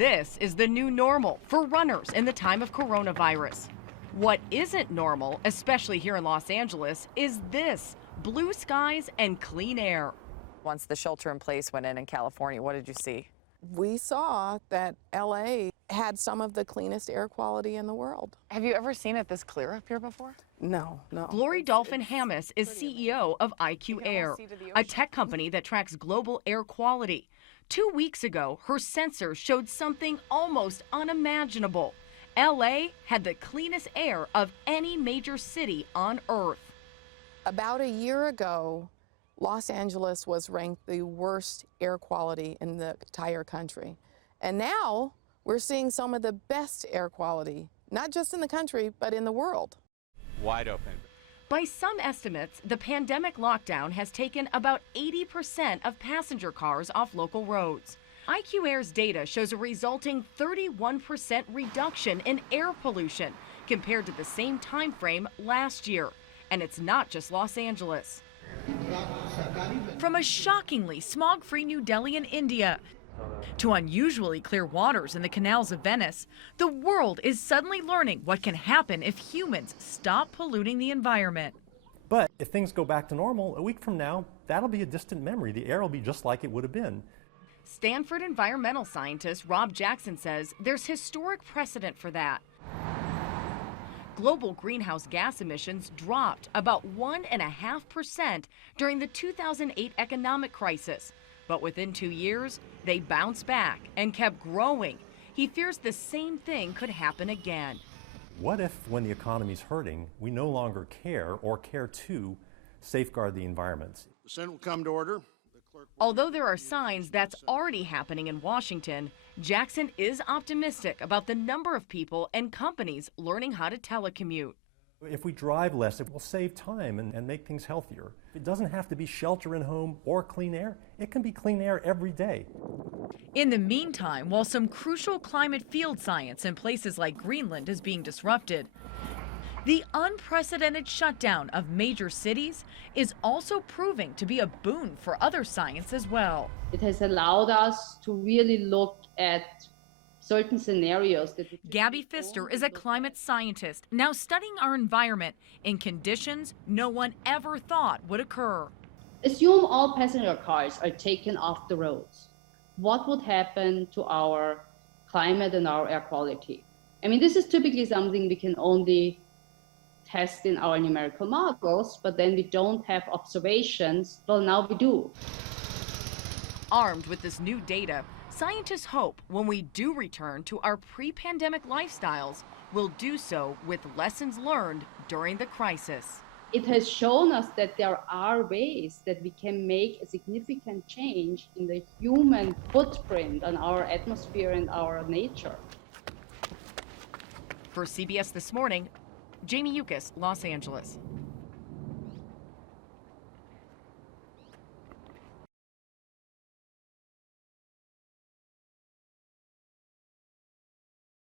This is the new normal for runners in the time of coronavirus. What isn't normal, especially here in Los Angeles, is this: blue skies and clean air. Once the shelter in place went in California, what did you see? We saw that LA had some of the cleanest air quality in the world. Have you ever seen it this clear up here before? No. Glory Dolphin-Hammis is CEO of IQ Air, a tech company that tracks global air quality. 2 weeks ago, her sensors showed something almost unimaginable. LA had the cleanest air of any major city on Earth. About a year ago, Los Angeles was ranked the worst air quality in the entire country. And now we're seeing some of the best air quality, not just in the country, but in the world. Wide open. By some estimates, the pandemic lockdown has taken about 80% of passenger cars off local roads. IQ Air's data shows a resulting 31% reduction in air pollution compared to the same time frame last year. And it's not just Los Angeles. From a shockingly smog-free New Delhi in India to unusually clear waters in the canals of Venice, the world is suddenly learning what can happen if humans stop polluting the environment. But if things go back to normal, a week from now, that'll be a distant memory. The air will be just like it would have been. Stanford environmental scientist Rob Jackson says there's historic precedent for that. Global greenhouse gas emissions dropped about 1.5% during the 2008 economic crisis. But within 2 years, they bounced back and kept growing. He fears the same thing could happen again. What if, when the economy's hurting, we no longer care or care to safeguard the environment? The Senate will come to order. Although there are signs that's already happening in Washington, Jackson is optimistic about the number of people and companies learning how to telecommute. If we drive less, it will save time and make things healthier. It doesn't have to be shelter in home or clean air. It can be clean air every day. In the meantime, while some crucial climate field science in places like Greenland is being disrupted, the unprecedented shutdown of major cities is also proving to be a boon for other science as well. It has allowed us to really look at certain scenarios. Gabby Pfister is a climate scientist now studying our environment in conditions no one ever thought would occur. Assume all passenger cars are taken off the roads. What would happen to our climate and our air quality? I mean, this is typically something we can only test in our numerical models, but then we don't have observations. Well, now we do. Armed with this new data, scientists hope when we do return to our pre-pandemic lifestyles, we'll do so with lessons learned during the crisis. It has shown us that there are ways that we can make a significant change in the human footprint on our atmosphere and our nature. For CBS This Morning, Jamie Yukas, Los Angeles.